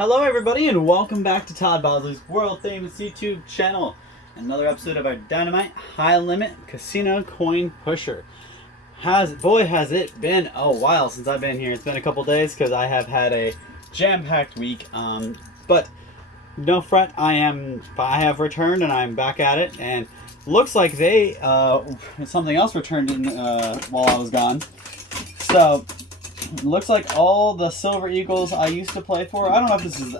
Hello everybody and welcome back to Todd Bosley's world famous YouTube channel. Another episode of our Dynamite High Limit Casino Coin Pusher. Boy has it been a while since I've been here. It's been a couple days because I have had a jam-packed week. But no fret, I have returned and I'm back at it, and looks like something else returned in while I was gone. So looks like all the Silver Eagles I used to play for. I don't know if this is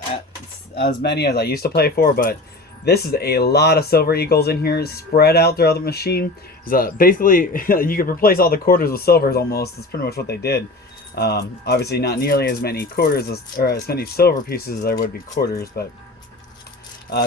as many as I used to play for, but this is a lot of Silver Eagles in here spread out throughout the machine. So basically, you could replace all the quarters with silvers almost. That's pretty much what they did. Obviously, not nearly as many quarters or as many silver pieces as there would be quarters, but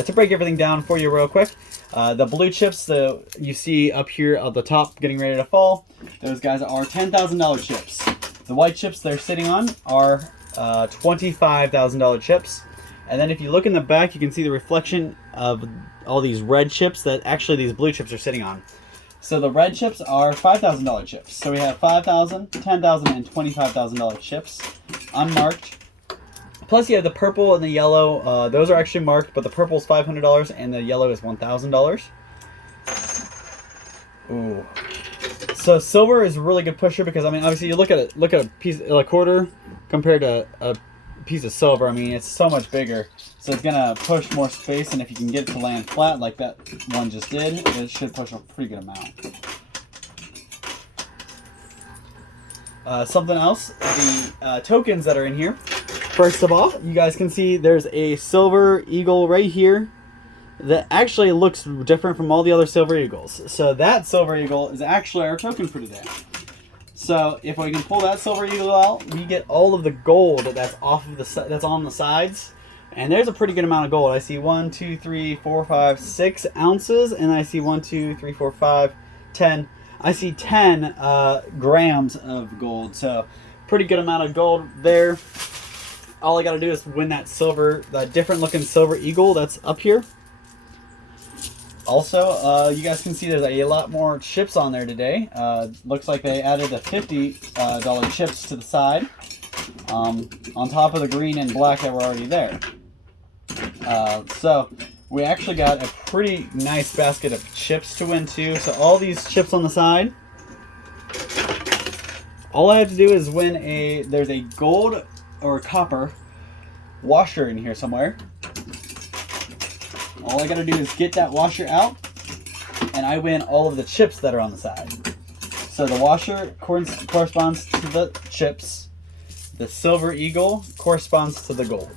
to break everything down for you real quick, the blue chips that you see up here at the top getting ready to fall, those guys are $10,000 chips. The white chips they're sitting on are $25,000 chips. And then if you look in the back, you can see the reflection of all these red chips that actually these blue chips are sitting on. So the red chips are $5,000 chips. So we have $5,000, $10,000, and $25,000 chips unmarked. Plus you have the purple and the yellow. Those are actually marked, but the purple is $500 and the yellow is $1,000. Ooh. So silver is a really good pusher because, I mean, obviously you look at a quarter compared to a piece of silver. I mean, it's so much bigger, so it's gonna push more space, and if you can get it to land flat like that one just did, it should push a pretty good amount. Something else, the tokens that are in here. First of all, you guys can see there's a Silver Eagle right here that actually looks different from all the other Silver Eagles. So that Silver Eagle is actually our token for today. So if we can pull that Silver Eagle out, we get all of the gold that's that's on the sides. And there's a pretty good amount of gold. I see 1, 2, 3, 4, 5, 6 ounces, and I see 1, 2, 3, 4, 5, 10. I see 10 grams of gold. So pretty good amount of gold there. All I gotta do is win that different looking Silver Eagle that's up here. Also, you guys can see there's a lot more chips on there today. Looks like they added the $50 chips to the side, on top of the green and black that were already there. So we actually got a pretty nice basket of chips to win too. So all these chips on the side, all I have to do is win there's a gold or copper washer in here somewhere. All I gotta do is get that washer out, and I win all of the chips that are on the side. So the washer corresponds to the chips. The Silver Eagle corresponds to the gold.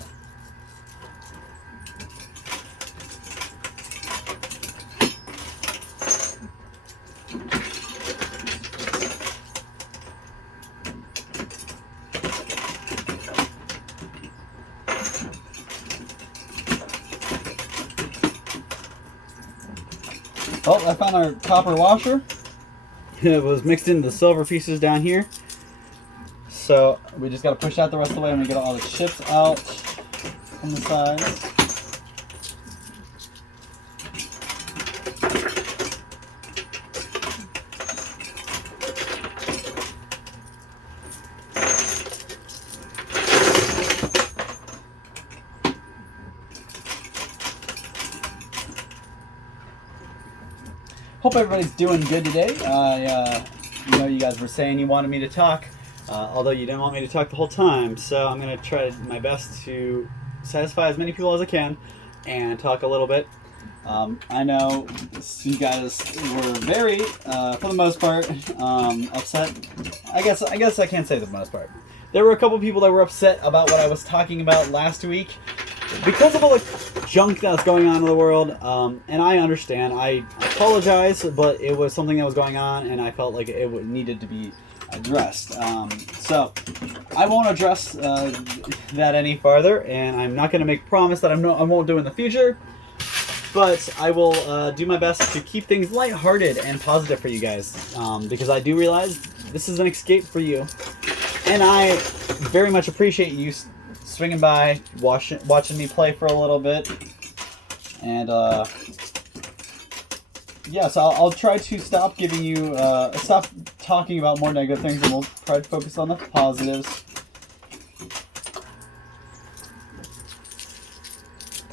Oh, I found our copper washer. It was mixed into the silver pieces down here. So we just got to push that the rest of the way, and we get all the chips out from the sides. Hope everybody's doing good today. You know, you guys were saying you wanted me to talk, although you didn't want me to talk the whole time. So I'm going to try my best to satisfy as many people as I can and talk a little bit. I know you guys were very, for the most part, upset. I guess I can't say the most part. There were a couple people that were upset about what I was talking about last week because of all the junk that's going on in the world, and I understand. I apologize, but it was something that was going on, and I felt like it needed to be addressed. So I won't address that any farther, and I'm not going to make a promise that I won't do in the future, but I will do my best to keep things lighthearted and positive for you guys, because I do realize this is an escape for you, and I very much appreciate you swinging by, watching me play for a little bit, and yeah, so I'll try to stop giving you, stop talking about more negative things, and we'll try to focus on the positives.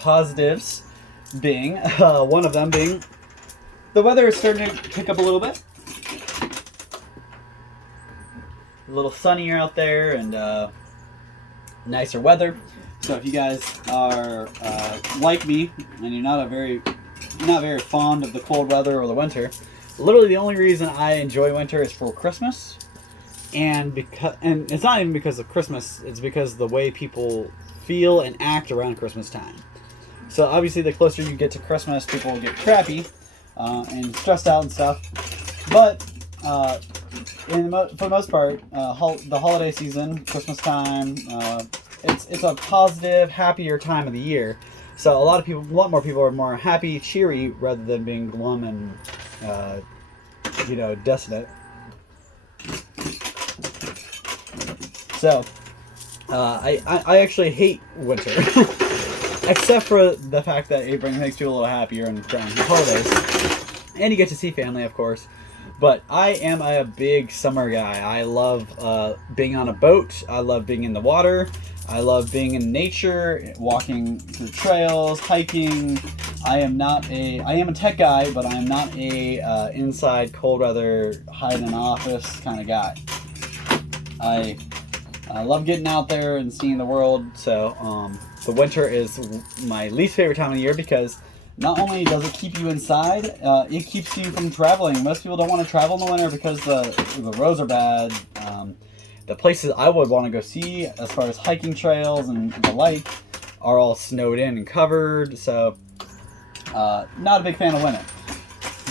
positives being, one of them being, the weather is starting to pick up a little bit. A little sunnier out there and nicer weather. So if you guys are like me and you're not very fond of the cold weather or the winter, literally the only reason I enjoy winter is for Christmas, and it's not even because of Christmas. It's because of the way people feel and act around Christmas time. So obviously, the closer you get to Christmas, people will get crappy and stressed out and stuff. But for the most part, the holiday season, Christmas time, it's a positive, happier time of the year. So a lot more people are more happy, cheery, rather than being glum and desolate. So I actually hate winter, except for the fact that it makes you a little happier and around the holidays, and you get to see family, of course. But I am a big summer guy. I love being on a boat. I love being in the water. I love being in nature, walking through trails, hiking. I am a tech guy, but I am not a inside cold weather, hide in an office kind of guy. I love getting out there and seeing the world. So the winter is my least favorite time of the year because not only does it keep you inside, it keeps you from traveling. Most people don't want to travel in the winter because the roads are bad. The places I would want to go see, as far as hiking trails and the like, are all snowed in and covered. So, not a big fan of winter.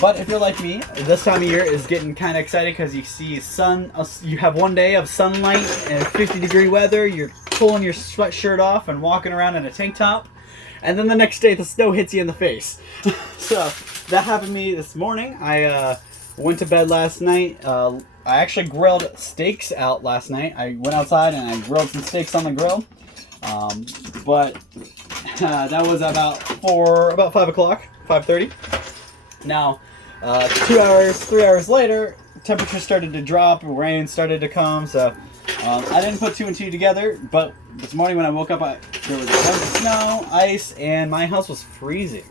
But if you're like me, this time of year is getting kind of exciting because you see sun. You have one day of sunlight and 50-degree weather. You're pulling your sweatshirt off and walking around in a tank top. And then the next day, the snow hits you in the face. So, that happened to me this morning. I went to bed last night. I actually grilled steaks out last night. I went outside and I grilled some steaks on the grill. But that was about 5 o'clock, 5:30. Now, 3 hours later, temperature started to drop, rain started to come, so I didn't put two and two together, but this morning when I woke up, there was a bunch of snow, ice, and my house was freezing.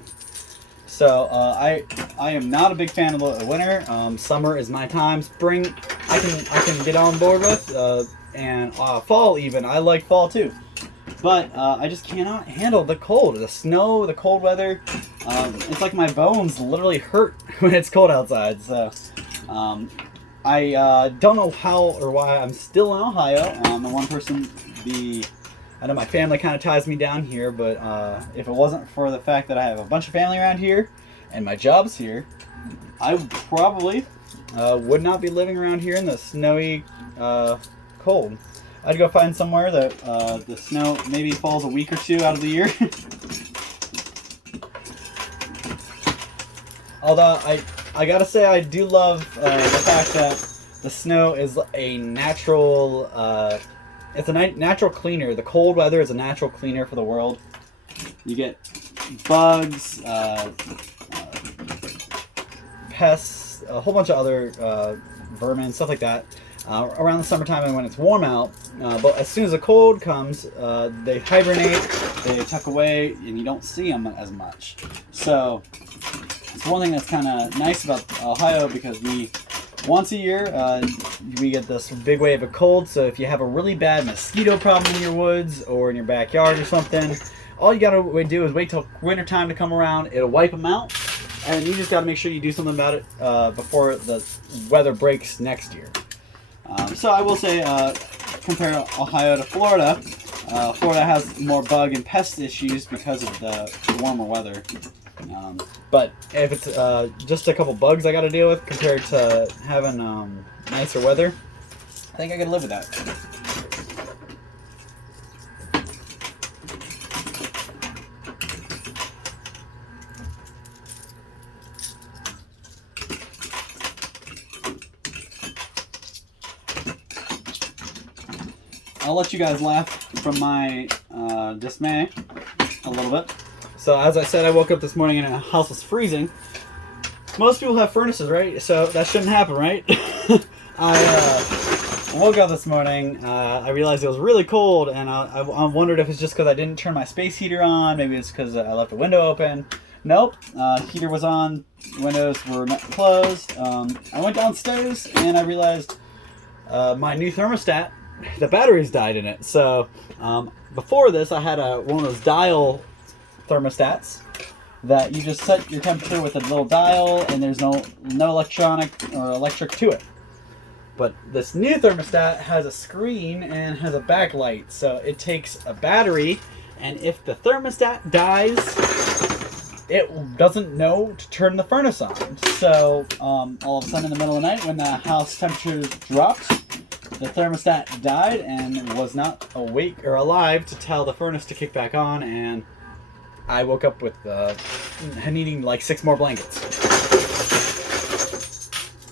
So I am not a big fan of the winter. Summer is my time. Spring, I can get on board with, and fall even. I like fall too, but I just cannot handle the cold, the snow, the cold weather. It's like my bones literally hurt when it's cold outside. So I don't know how or why I'm still in Ohio. The one person, I know my family kind of ties me down here, but if it wasn't for the fact that I have a bunch of family around here and my job's here, I probably would not be living around here in the snowy cold. I'd go find somewhere that the snow maybe falls a week or two out of the year. Although I gotta say I do love the fact that the snow is a natural it's a natural cleaner. The cold weather is a natural cleaner for the world. You get bugs, pests, a whole bunch of other vermin, stuff like that, around the summertime and when it's warm out. But as soon as the cold comes, they hibernate, they tuck away, and you don't see them as much. So it's one thing that's kind of nice about Ohio because once a year, we get this big wave of cold, so if you have a really bad mosquito problem in your woods or in your backyard or something, all you gotta do is wait till winter time to come around. It'll wipe them out, and you just gotta make sure you do something about it before the weather breaks next year. So I will say, compare Ohio to Florida. Florida has more bug and pest issues because of the warmer weather. But if it's just a couple bugs I got to deal with compared to having nicer weather, I think I can live with that. I'll let you guys laugh from my dismay a little bit. So as I said, I woke up this morning and the house was freezing. Most people have furnaces, right? So that shouldn't happen, right? woke up this morning, I realized it was really cold, and I wondered if it's just because I didn't turn my space heater on. Maybe it's because I left the window open. Nope, heater was on, windows were not closed. I went downstairs and I realized my new thermostat, the batteries died in it. So before this, I had one of those dial thermostats that you just set your temperature with a little dial, and there's no electronic or electric to it. But this new thermostat has a screen and has a backlight, so it takes a battery, and if the thermostat dies, it doesn't know to turn the furnace on. So all of a sudden in the middle of the night, when the house temperature dropped, the thermostat died and was not awake or alive to tell the furnace to kick back on, and I woke up with needing like 6 more blankets.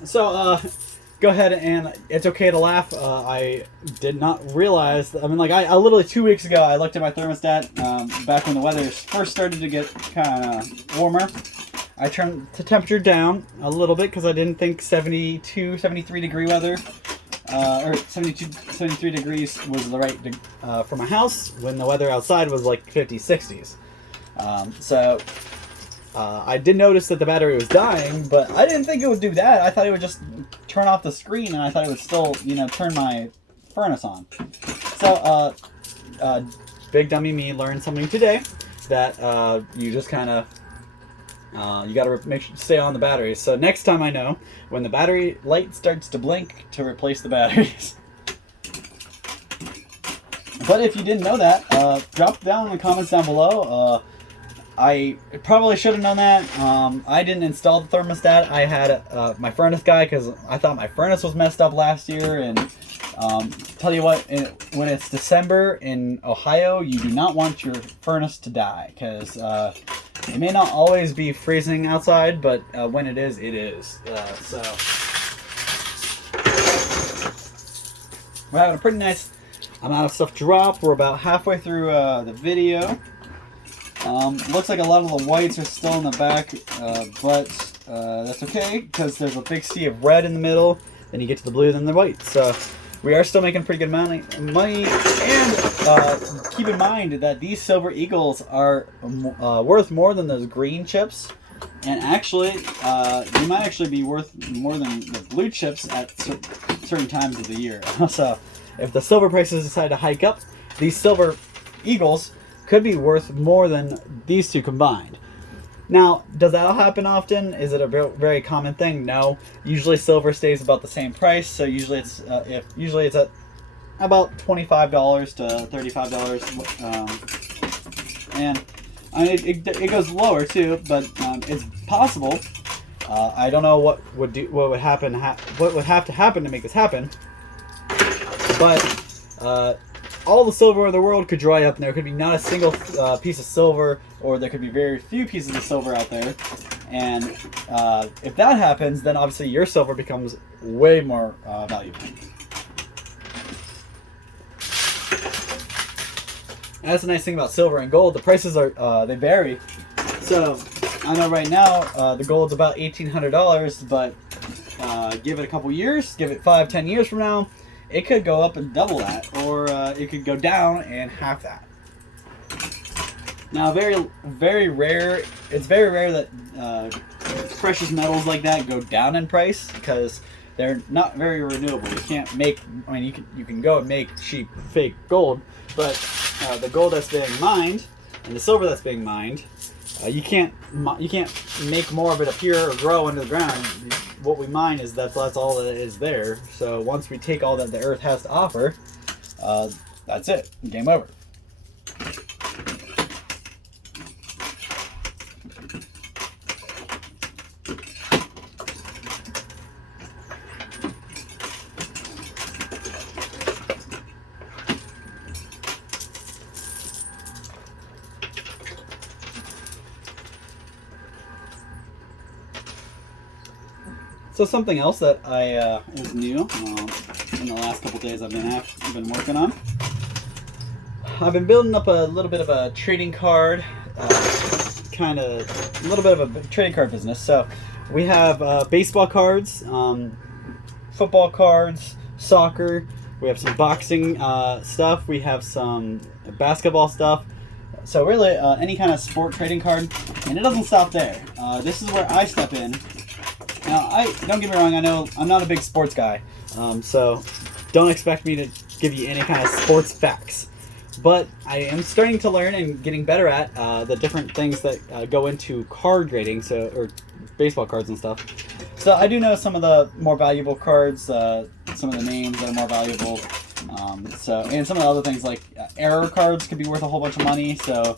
So go ahead, and it's okay to laugh. I did not realize. I mean, like I literally 2 weeks ago, I looked at my thermostat back when the weather first started to get kind of warmer. I turned the temperature down a little bit because I didn't think 72, 73 degree weather or 72, 73 degrees was the right for my house when the weather outside was like 50s, 60s. So I did notice that the battery was dying, but I didn't think it would do that. I thought it would just turn off the screen, and I thought it would still, turn my furnace on. So, big dummy me learned something today that you just kind of you got to make sure to stay on the battery. So next time I know when the battery light starts to blink to replace the batteries. But if you didn't know that, drop down in the comments down below. I probably should have known that. I didn't install the thermostat. I had my furnace guy because I thought my furnace was messed up last year. And tell you what, when it's December in Ohio, you do not want your furnace to die because it may not always be freezing outside, but when it is, it is. So we're having a pretty nice amount of stuff drop. We're about halfway through the video. Looks like a lot of the whites are still in the back, but that's okay because there's a big sea of red in the middle. Then you get to the blue, then the white. So we are still making a pretty good amount of money. And keep in mind that these silver eagles are worth more than those green chips. And actually, they might actually be worth more than the blue chips at certain times of the year. So if the silver prices decide to hike up, these silver eagles could be worth more than these two combined. Now, does that happen often? Is it a very common thing? No. Usually silver stays about the same price, so usually it's at about $25 to $35, and I mean, it goes lower too, but it's possible. I don't know what would have to happen to make this happen, but all the silver in the world could dry up, and there could be not a single piece of silver, or there could be very few pieces of silver out there. And if that happens, then obviously your silver becomes way more valuable. That's the nice thing about silver and gold. The prices are they vary. So I know right now the gold's about $1,800, but give it a couple years, give it 5-10 years from now, it could go up and double that, or it could go down and half that. Now, very rare. It's very rare that precious metals like that go down in price because they're not very renewable. You can't make. I mean, you can go and make cheap fake gold, but the gold that's being mined and the silver that's being mined, you can't make more of it appear or grow into the ground. What we mine is that's all that is there. So once we take all that the earth has to offer, that's it. Game over. So something else that is new in the last couple days I've been working on. I've been building up a little bit of a trading card, a little bit of a trading card business. So we have baseball cards, football cards, soccer, we have some boxing stuff, we have some basketball stuff. So really, any kind of sport trading card, and it doesn't stop there. This is where I step in. Now, don't get me wrong, I know I'm not a big sports guy, so don't expect me to give you any kind of sports facts. But I am starting to learn and getting better at the different things that go into card grading, or baseball cards and stuff. So I do know some of the more valuable cards, some of the names that are more valuable. And some of the other things like error cards could be worth a whole bunch of money. So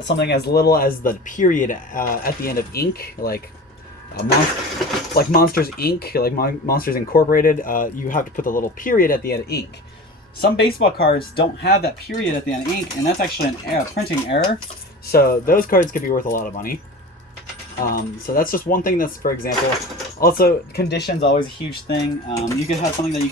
something as little as the period at the end of ink, like Monsters Inc., like Monsters Incorporated, you have to put the little period at the end of ink. Some baseball cards don't have that period at the end of ink, and that's actually an printing error. So those cards could be worth a lot of money. So that's just one thing. That's, for example. Also, condition's always a huge thing. You could have something that you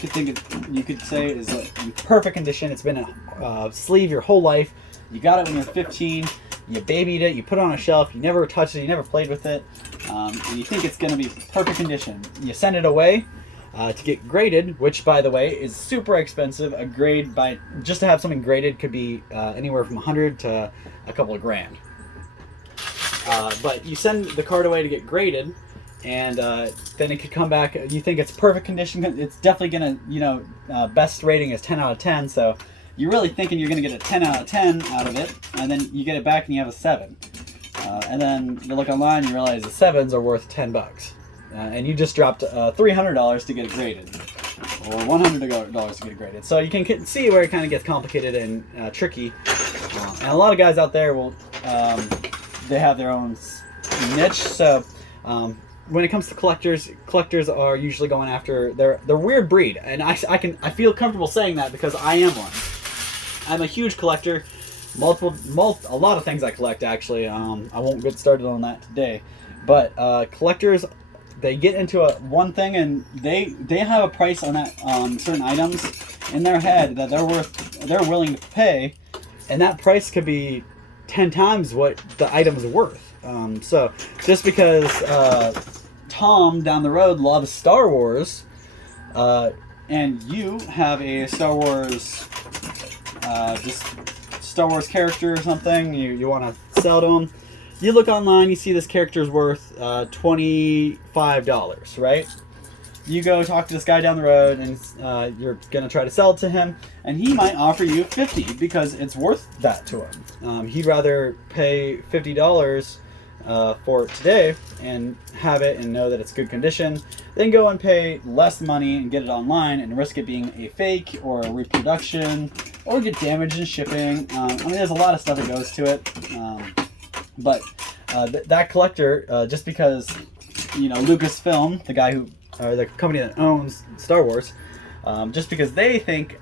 could say is in perfect condition. It's been a sleeve your whole life. You got it when you're 15. You babied it. You put it on a shelf. You never touched it. You never played with it. And you think it's going to be perfect condition. You send it away to get graded, which, by the way, is super expensive. A grade just to have something graded could be anywhere from $100 to a couple of grand. But you send the card away to get graded, and then it could come back. You think it's perfect condition. It's definitely gonna, best rating is 10 out of 10. So you're really thinking you're gonna get a 10 out of 10 out of it, and then you get it back and you have a 7. And then you look online, and you realize the 7s are worth $10, and you just dropped $300 to get it graded, or $100 to get it graded. So you can see where it kind of gets complicated and tricky. And a lot of guys out there will. They have their own niche. So when it comes to collectors are usually going after they're weird breed, and I feel comfortable saying that because I am one. I'm a huge collector. A lot of things I collect, actually. I won't get started on that today, but collectors, they get into one thing, and they have a price on that certain items in their head that they're willing to pay, and that price could be 10 times what the item is worth. So just because Tom down the road loves Star Wars, and you have a Star Wars character or something, you want to sell to him, you look online, you see this character's worth $25, right? You go talk to this guy down the road, and you're gonna try to sell it to him, and he might offer you $50 because it's worth that to him. He'd rather pay $50 for it today and have it and know that it's good condition, than go and pay less money and get it online and risk it being a fake or a reproduction or get damaged in shipping. There's a lot of stuff that goes to it, but that collector, just because Lucasfilm, the guy who the company that owns Star Wars, just because they think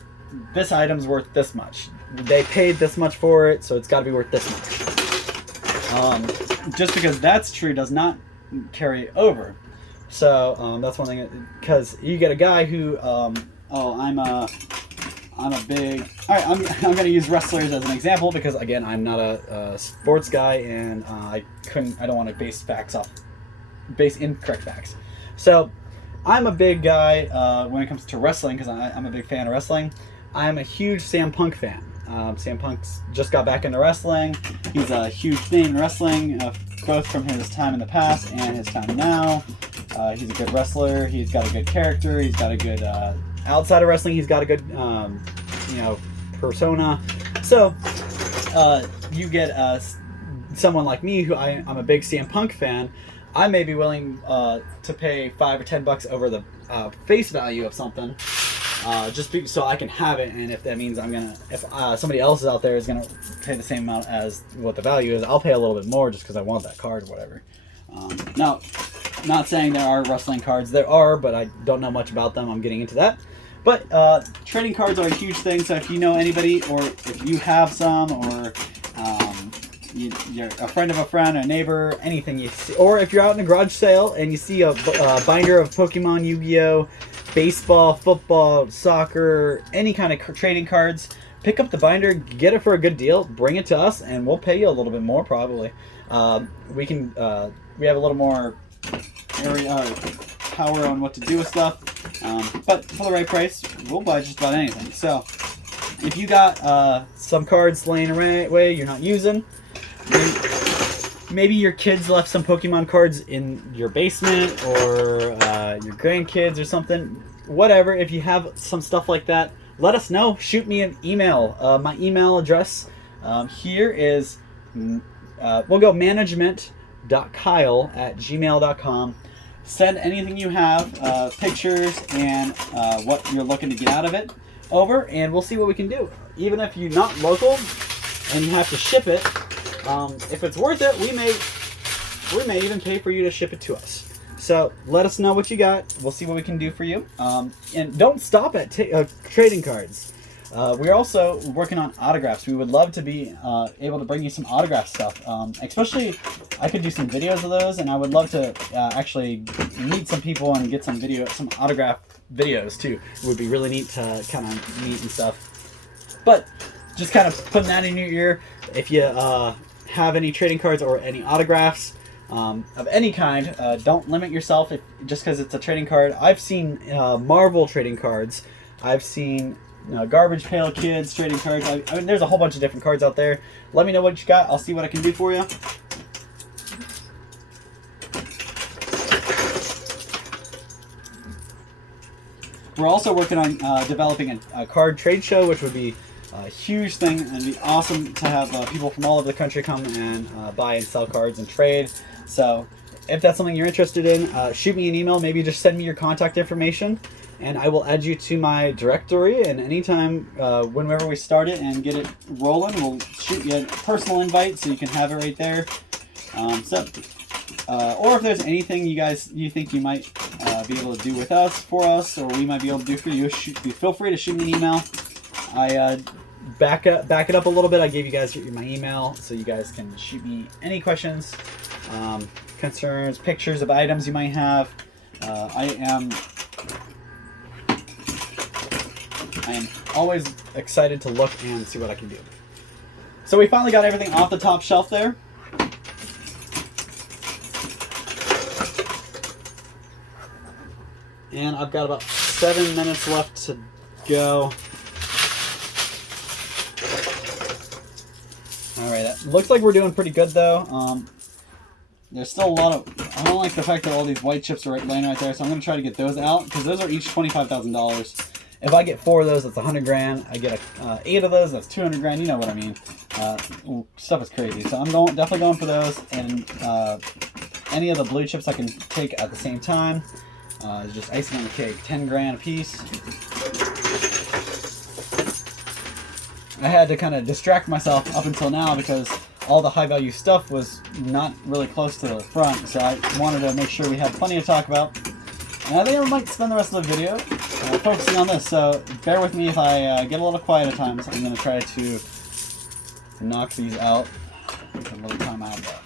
this item's worth this much, they paid this much for it, so it's got to be worth this much. Just because that's true does not carry over. So that's one thing, because you get a guy who, I'm a big. All right, I'm going to use wrestlers as an example because, again, I'm not a sports guy, and I don't want to base incorrect facts. So I'm a big guy when it comes to wrestling, because I'm a big fan of wrestling. I'm a huge CM Punk fan. CM Punk's just got back into wrestling. He's a huge name in wrestling, both from his time in the past and his time now. He's a good wrestler. He's got a good character. He's got a good outside of wrestling. He's got a good persona. So you get someone like me, who I'm a big CM Punk fan. I may be willing to pay $5 or $10 over the face value of something, so I can have it. And if that means if somebody else out there is gonna pay the same amount as what the value is, I'll pay a little bit more just because I want that card or whatever. Now, not saying there are wrestling cards. There are, but I don't know much about them. I'm getting into that. But trading cards are a huge thing. So if you know anybody, or if you have some, or you're a friend of a friend, a neighbor, anything you see, or if you're out in a garage sale and you see a binder of Pokemon, Yu-Gi-Oh, baseball, football, soccer, any kind of trading cards, pick up the binder, get it for a good deal, bring it to us, and we'll pay you a little bit more probably. We have a little more area power on what to do with stuff. But for the right price, we'll buy just about anything. So if you got some cards laying away you're not using, maybe your kids left some Pokemon cards in your basement, or your grandkids or something, whatever. If you have some stuff like that, let us know. Shoot me an email. My email address here is, we'll go management.kyle@gmail.com. Send anything you have, pictures and what you're looking to get out of it over, and we'll see what we can do. Even if you're not local and you have to ship it, if it's worth it, we may even pay for you to ship it to us. So let us know what you got. We'll see what we can do for you. And don't stop at trading cards. We're also working on autographs. We would love to be able to bring you some autograph stuff. Especially, I could do some videos of those, and I would love to actually meet some people and get some autograph videos too. It would be really neat to kind of meet and stuff. But just kind of putting that in your ear. If you have any trading cards or any autographs of any kind, don't limit yourself just because it's a trading card. I've seen Marvel trading cards. I've seen Garbage Pail Kids trading cards. I mean, there's a whole bunch of different cards out there. Let me know what you got. I'll see what I can do for you. We're also working on developing a card trade show, which would be a huge thing, and it'd be awesome to have people from all over the country come and buy and sell cards and trade. So if that's something you're interested in, shoot me an email. Maybe just send me your contact information, and I will add you to my directory. And anytime, whenever we start it and get it rolling, we'll shoot you a personal invite so you can have it right there. Or if there's anything you think you might be able to do with us, for us, or we might be able to do for you, feel free to shoot me an email. I back it up a little bit. I gave you guys my email so you guys can shoot me any questions, concerns, pictures of items you might have. I am always excited to look and see what I can do. So we finally got everything off the top shelf there. And I've got about 7 minutes left to go. Alright, it looks like we're doing pretty good though. There's still a lot of... I don't like the fact that all these white chips are laying right there, so I'm going to try to get those out, because those are each $25,000. If I get 4 of those, that's 100 grand. I get 8 of those, that's 200 grand. You know what I mean. Stuff is crazy. So I'm definitely going for those, and any of the blue chips I can take at the same time. It's just icing on the cake. 10 grand a piece. I had to kind of distract myself up until now because all the high value stuff was not really close to the front, so I wanted to make sure we had plenty to talk about. And I think I might spend the rest of the video focusing on this, so bear with me if I get a little quiet at times. I'm going to try to knock these out with a little time I have left.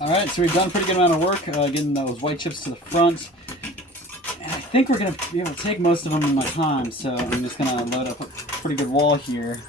All right, so we've done a pretty good amount of work getting those white chips to the front. And I think we're going to be able to take most of them in my time, so I'm just going to load up a pretty good wall here.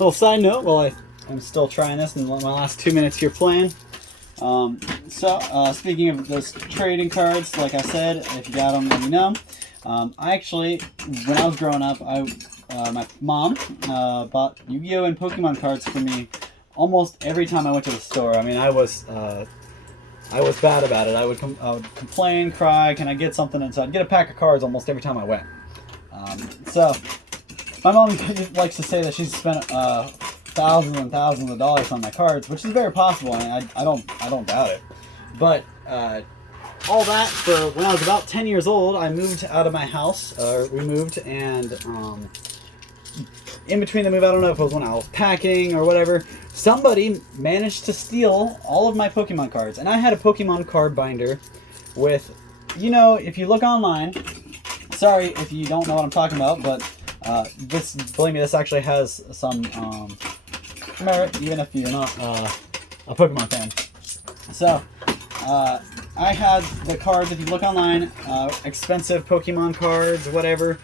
Little side note, while I'm still trying this in my last 2 minutes here playing. Speaking of those trading cards, like I said, if you got them, let me know. I actually, when I was growing up, my mom bought Yu-Gi-Oh! And Pokemon cards for me almost every time I went to the store. I mean, I was bad about it. I would complain, cry, can I get something? And so I'd get a pack of cards almost every time I went. My mom likes to say that she's spent thousands and thousands of dollars on my cards, which is very possible, and I don't doubt it. But all that for when I was about 10 years old, I moved out of my house. We moved, and in between the move, I don't know if it was when I was packing or whatever, somebody managed to steal all of my Pokemon cards, and I had a Pokemon card binder with, you know, if you look online. Sorry if you don't know what I'm talking about, but believe me, this actually has some merit, even if you're not a Pokemon fan. So, I had the cards, if you look online, expensive Pokemon cards, whatever.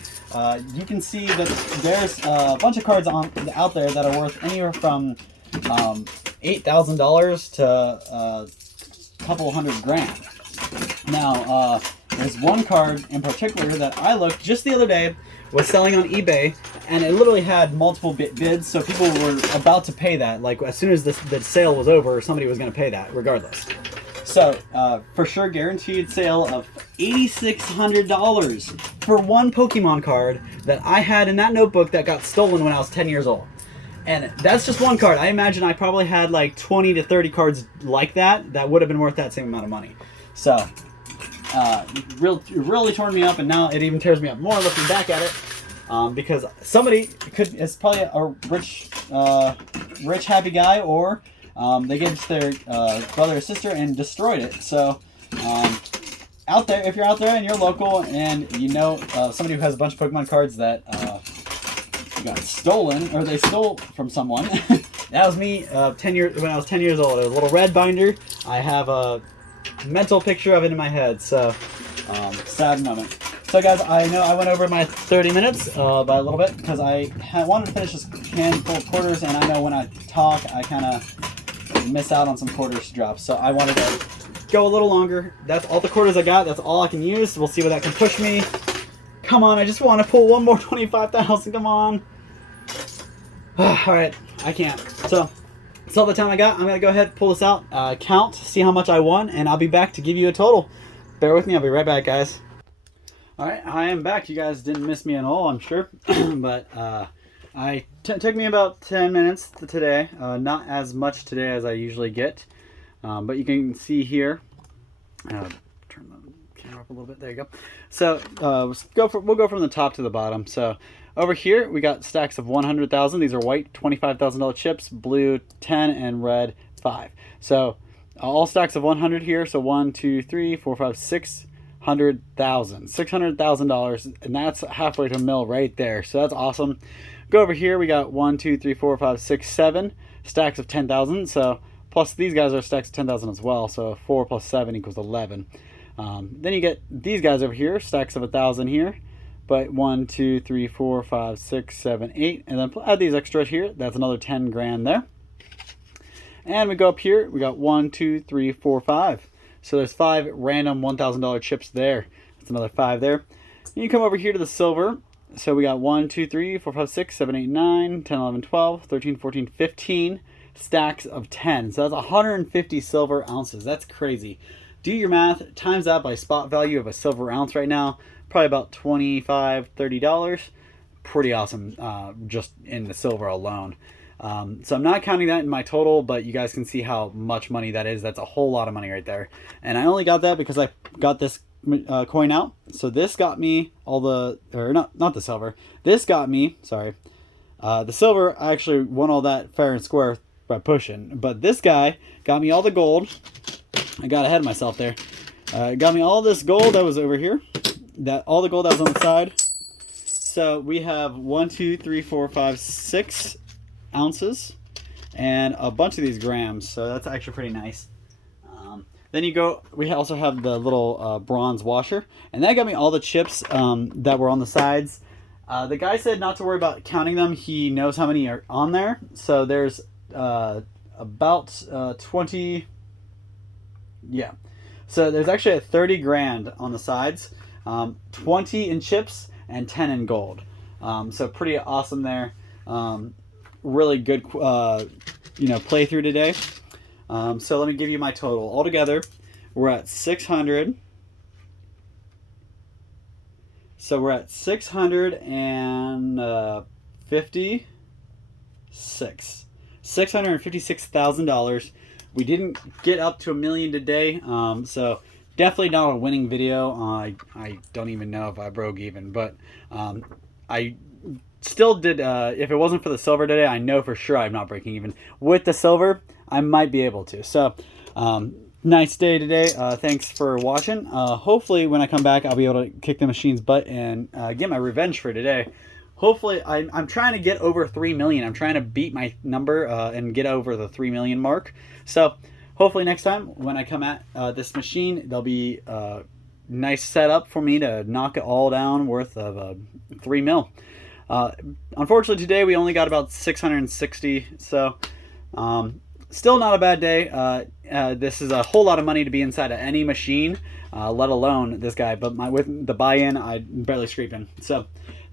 You can see that there's a bunch of cards out there that are worth anywhere from $8,000 to a couple $100,000. Now, there's one card in particular that I looked just the other day, was selling on eBay, and it literally had multiple bids, so people were about to pay that. Like, as soon as the sale was over, somebody was going to pay that, regardless. So, for sure, guaranteed sale of $8,600 for one Pokemon card that I had in that notebook that got stolen when I was 10 years old. And that's just one card. I imagine I probably had like 20 to 30 cards like that would have been worth that same amount of money. So, really torn me up, and now it even tears me up more looking back at it, because somebody it's probably a rich happy guy, or they gave it to their brother or sister and destroyed it. So out there, if you're out there and you're local and you know somebody who has a bunch of Pokemon cards that got stolen, or they stole from someone, that was me when I was 10 years old. It was a little red binder. I have a mental picture of it in my head, so sad moment. So guys, I know I went over my 30 minutes by a little bit, because I wanted to finish this can full of quarters, and I know when I talk I kind of miss out on some quarters to drop, so I wanted to go a little longer. That's all the quarters I got. That's all I can use. We'll see where that can push me. Come on, I just want to pull one more 25,000. Come on. Alright, I can't. So that's all the time I got. I'm going to go ahead and pull this out, count, see how much I won, and I'll be back to give you a total. Bear with me. I'll be right back, guys. Alright, I am back. You guys didn't miss me at all, I'm sure. But it took me about 10 minutes today. Not as much today as I usually get. But you can see here. Turn the camera up a little bit. There you go. So we'll go from the top to the bottom. So over here we got stacks of 100,000. These are white $25,000 chips, blue 10, and red 5. So all stacks of 100 here. So 1, 2, 3, 4, 5, 600,000, $600,000, and that's halfway to a mil right there. So that's awesome. Go over here. We got 1, 2, 3, 4, 5, 6, 7 stacks of 10,000. So plus these guys are stacks of 10,000 as well. So 4 plus 7 equals 11. Then you get these guys over here, stacks of 1,000 here. But 1, 2, 3, 4, 5, 6, 7, 8, and then add these extras here. That's another 10 grand there. And we go up here. We got 1, 2, 3, 4, 5. So there's 5 random $1,000 chips there. That's another 5 there. And you come over here to the silver. So we got 1, 2, 3, 4, 5, 6, 7, 8, 9, 10, 11, 12, 13, 14, 15 stacks of 10. So that's 150 silver ounces. That's crazy. Do your math, times that by spot value of a silver ounce right now, probably about $25, $30. Pretty awesome, just in the silver alone. So I'm not counting that in my total, but you guys can see how much money that is. That's a whole lot of money right there. And I only got that because I got this coin out. So this got me all the, or not the silver. This got me, sorry. The silver, I actually won all that fair and square by pushing. But this guy got me all the gold. I got ahead of myself there. Got me all this gold that was over here. All the gold that was on the side. So we have 1, 2, 3, 4, 5, 6 ounces and a bunch of these grams. So that's actually pretty nice. Then you go, we also have the little bronze washer. And that got me all the chips that were on the sides. The guy said not to worry about counting them. He knows how many are on there. So there's about 20. Yeah. So there's actually a 30 grand on the sides. 20 in chips and 10 in gold. So pretty awesome there. Really good playthrough today. So let me give you my total. Altogether, we're at 600. So we're at 656,000. We didn't get up to $1 million today. So definitely not a winning video. I don't even know if I broke even, but I still did. If it wasn't for the silver today, I know for sure I'm not breaking even. With the silver, I might be able to. So nice day today. Thanks for watching. Hopefully when I come back, I'll be able to kick the machine's butt and get my revenge for today. Hopefully, I'm trying to get over 3 million. I'm trying to beat my number and get over the 3 million mark. So hopefully next time when I come at this machine, there'll be a nice setup for me to knock it all down worth of 3 mil. Unfortunately today we only got about 660. So still not a bad day. This is a whole lot of money to be inside of any machine, let alone this guy. But with the buy-in, I'm barely scraping. So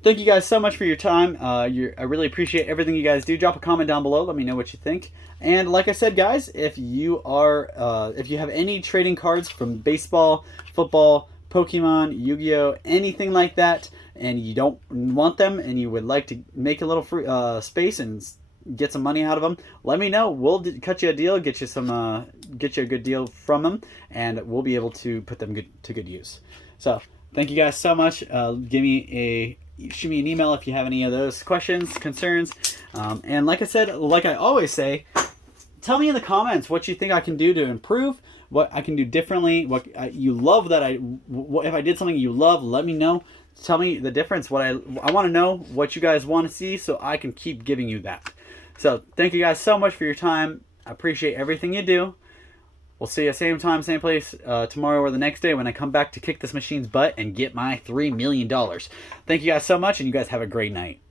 thank you guys so much for your time. I really appreciate everything you guys do. Drop a comment down below. Let me know what you think. And like I said, guys, if you have any trading cards from baseball, football, Pokemon, Yu-Gi-Oh, anything like that, and you don't want them, and you would like to make a little free space and get some money out of them, let me know. We'll cut you a deal, get you a good deal from them, and we'll be able to put them to good use. So thank you guys so much. Shoot me an email if you have any of those questions, concerns, and like I said, like I always say, tell me in the comments what you think I can do to improve, what I can do differently, what you love that if I did something you love, let me know. Tell me the difference. I want to know what you guys want to see so I can keep giving you that. So thank you guys so much for your time. I appreciate everything you do. We'll see you same time, same place tomorrow or the next day when I come back to kick this machine's butt and get my $3 million. Thank you guys so much, and you guys have a great night.